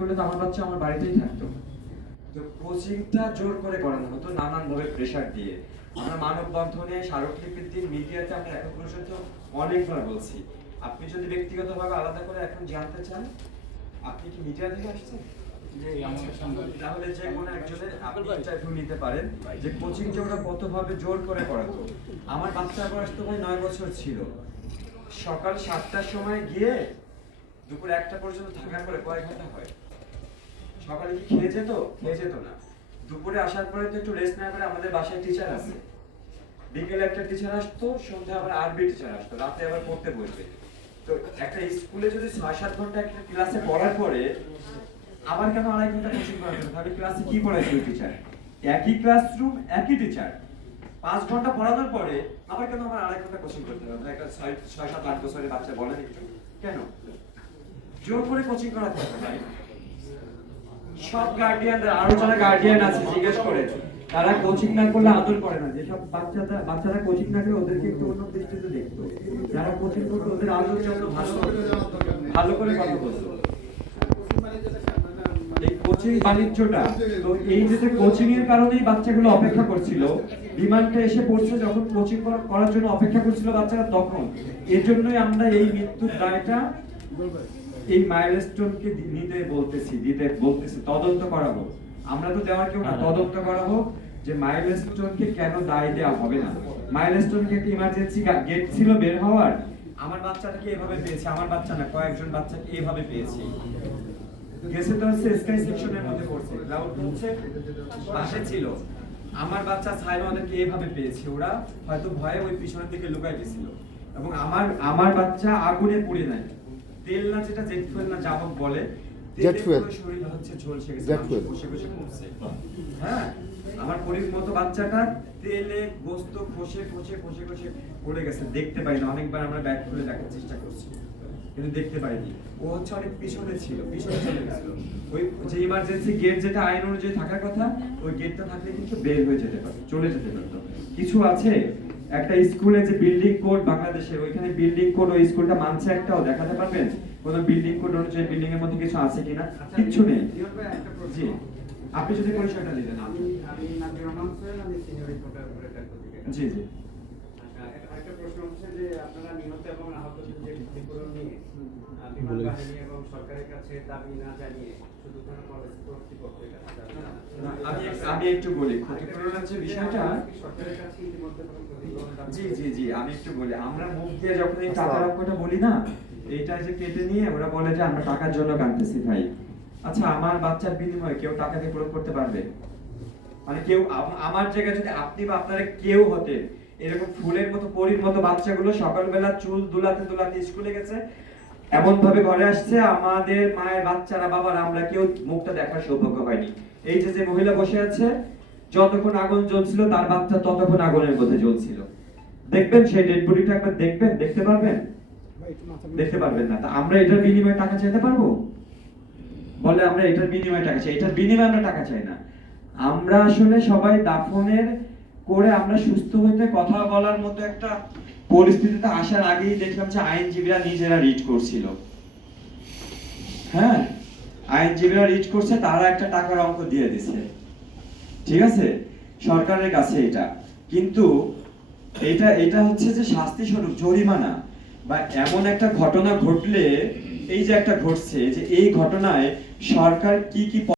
করলে তো আমার বাচ্চা আমার বাড়িতেই থাকতো। তো কোচিংটা জোর করে করানো হতো নানান ভাবে প্রেসার দিয়ে। আমরা মানববন্ধনে, স্মারকলিপির দিন, মিডিয়াতে আমরা এখন পর্যন্ত অনেকবার বলছি। আপনি যদি ব্যক্তিগতভাবে আলাদা করে এখন জানতে চান, আপনি কি মিডিয়া থেকে আসছেন? তাহলে যে কোনো একজনের আপনি ইন্টারভিউ নিতে পারেন যে কোচিং যে ওরা কতভাবে জোর করে করাতো। আমার বাচ্চার বয়স তো ভাই 9 বছর ছিল। সকাল 7টার সময় গিয়ে দুপুর 1টা পর্যন্ত থাকার পরে কয় ঘন্টা হয়? সকালে কি খেয়ে যেত? খেয়ে যেত না। দুপুরে আসার পরে তো একটু রেস্ট নেওয়ার পরে আমাদের বাসায় টিচার আছে। বিকেলে একটা টিচার আসতো, সন্ধ্যা আবার আরবি টিচার আসতো, রাতে আবার পড়তে বসবে। তো একটা স্কুলে যদি 6-7 ঘন্টা একটা ক্লাসে পড়ার পরে আবার কেন 2.5 ঘন্টা কোচিং করাতে হবে? তাহলে ক্লাসে কি পড়াইছে ওই টিচার? একই ক্লাসরুম, একই টিচার। 5 ঘন্টা পড়ানোর পরে আবার কেন আমার 2.5 ঘন্টা কোচিং করতে হবে? একটা 6-7-8 বছরের বাচ্চা বলেন একটু কেন? জোর করে কোচিং করাতে হবে ভাই। সব গার্ডিয়ানরা, আরো যারা গার্ডিয়ান আছে জিজ্ঞেস করে, তারা কোচিং না করলে আদর করে না। যেসব বাচ্চারা কোচিং না করে ওদেরকে একটু অন্য দৃষ্টিতে দেখতো, যারা কোচিং করতো ওদের আদর যত ভালো করে কথা বলতো। এই কোচিং বাণিজ্যটা তো, এই যে কোচিং এর কারণেই বাচ্চাগুলো অপেক্ষা করছিল, ডিমান্ডটা এসে পড়ছে যখন কোচিং করার জন্য অপেক্ষা করছিল বাচ্চারা, তখন এর জন্যই আমরা এই মৃত্যুর দায়টা এই মাইলস্টোনকে দিতে বলতেছি তদন্ত করাবো। আমরা তো দেওয়ার কেউ না, তদন্ত করাবো যে মাইলস্টোনকে কেন দায় দেওয়া হবে না। মাইলস্টোনকে একটা ইমার্জেন্সি গেট ছিল বের হওয়ার, আমার বাচ্চাটাকে এভাবে পেয়েছে, আমার বাচ্চা না কয়েকজন বাচ্চাকে এভাবে পেয়েছে। গেছে তো হচ্ছে স্কাই সেকশনের মধ্যে পড়ছে, ক্লাউড হচ্ছে পাশে ছিল, আমার বাচ্চা ছাইরা ওদেরকে এভাবে পেয়েছে। ওরা হয়তো ভয়ে ওই পিছনের দিকে লুকায় গেছিল, এবং আমার বাচ্চা আগুনে পুড়ে নাই। তেল না, যেটা জেট ফুয়েল না যাবক বলে, জেট ফুয়েল শরীর হচ্ছে ঝলসে গেছে, জেট ফুয়েল বসে বসে পড়ছে। হ্যাঁ, আমার পরির মতো বাচ্চাটা তেলে গোস্ত খসে খসে খসে খসে পড়ে গেছে, দেখতে পাই না। অনেকবার আমরা ব্যাগ খুলে দেখার চেষ্টা করছি কিন্তু দেখতে পাইনি। ও হচ্ছে অনেক পিছনে ছিল, পিছনে চলে গেছিল। ওই যে ইমার্জেন্সি গেট, যেটা আইন অনুযায়ী থাকার কথা, ওই গেটটা থাকলে কিন্তু বের হয়ে যেতে পারতো, চলে যেতে পারতো। কিছু আছে, একটা স্কুলে যে বিল্ডিং কোড বাংলাদেশের, ওইখানে বিল্ডিং কোড ওই স্কুলটা মানছে, একটাও দেখাতে পারবেন কোন বিল্ডিং কোড অনুযায়ী বিল্ডিং এর মধ্যে কিছু আছে কিনা? কিচ্ছু নেই। জি, আপনি যদি পরিচয়টা দিলেন। আমি নাজির রহমান স্যার, আমি সিনিয়র রিপোর্টার থেকে। জি জি। একটা প্রশ্ন হচ্ছে যে আপনারা নিহত এবং আহতদের যে ক্ষতিপূরণ নিয়ে বিমান বাহিনী এবং সরকারের কাছে দাবি না জানিয়ে শুধু কোনো কলেজ কর্তৃপক্ষের কাছে দাবি আমি একটু বলি ক্ষতিপূরণের যে বিষয়টা, সরকারের কাছে ইতিমধ্যে কোনো ক্ষতিপূরণ দাবি। জি জি জি, আমি একটু বলি। আমরা মুখ দিয়ে যখন এই টাকার অঙ্কটা বলি না, এইটা যে কেটে নিয়ে ওরা বলে যে আমরা টাকার জন্য কাঁদতেছি ভাই। আচ্ছা, আমার বাচ্চার বিনিময়ে কেউ টাকা দিয়ে পূরণ করতে পারবে? মানে কেউ আমার জায়গায় যদি আপনি বা আপনারা কেউ হতেন, এরকম ফুলের মতো পরীর মতো বাচ্চাগুলো সকালবেলা চুল দুলাতে দুলাতে স্কুলে গেছে, এমন ভাবে ঘরে আসছে, আমাদের মায়ের বাচ্চারা, বাবার, আমরা কেউ মুখটা দেখার সৌভাগ্য হয়নি। এই যে মহিলা বসে আছে, যতক্ষণ আগুন জ্বলছিল তার বাচ্চা ততক্ষণ আগুনের মধ্যে জ্বলছিল। দেখবেন সেই ডেড বডিটা একবার দেখবেন, দেখতে পারবেন? দেখতে পারবেন না। তা আমরা এটার বিনিময়ে টাকা চাইতে পারবো? বলে আমরা এটার বিনিময়ে টাকা চাই, এটার বিনিময়ে আমরা টাকা চাই না। আমরা আসলে সবাই দাফনের করে আমরা সুস্থ হইতে কথা বলার মতো একটা পরিস্থিতিতে আসার আগেই দেখলাম যে আইনজীবীরা নিজেরা রিট করছিল। হ্যাঁ, আইনজীবীরা রিট করছে, তারা একটা টাকার অঙ্ক দিয়ে দিছে, ঠিক আছে, সরকারের কাছে এটা। কিন্তু এটা হচ্ছে যে শাস্তি স্বরূপ জরিমানা, বা এমন একটা ঘটনা ঘটলে, এই যে একটা ঘটছে, যে এই ঘটনায় সরকার কি কি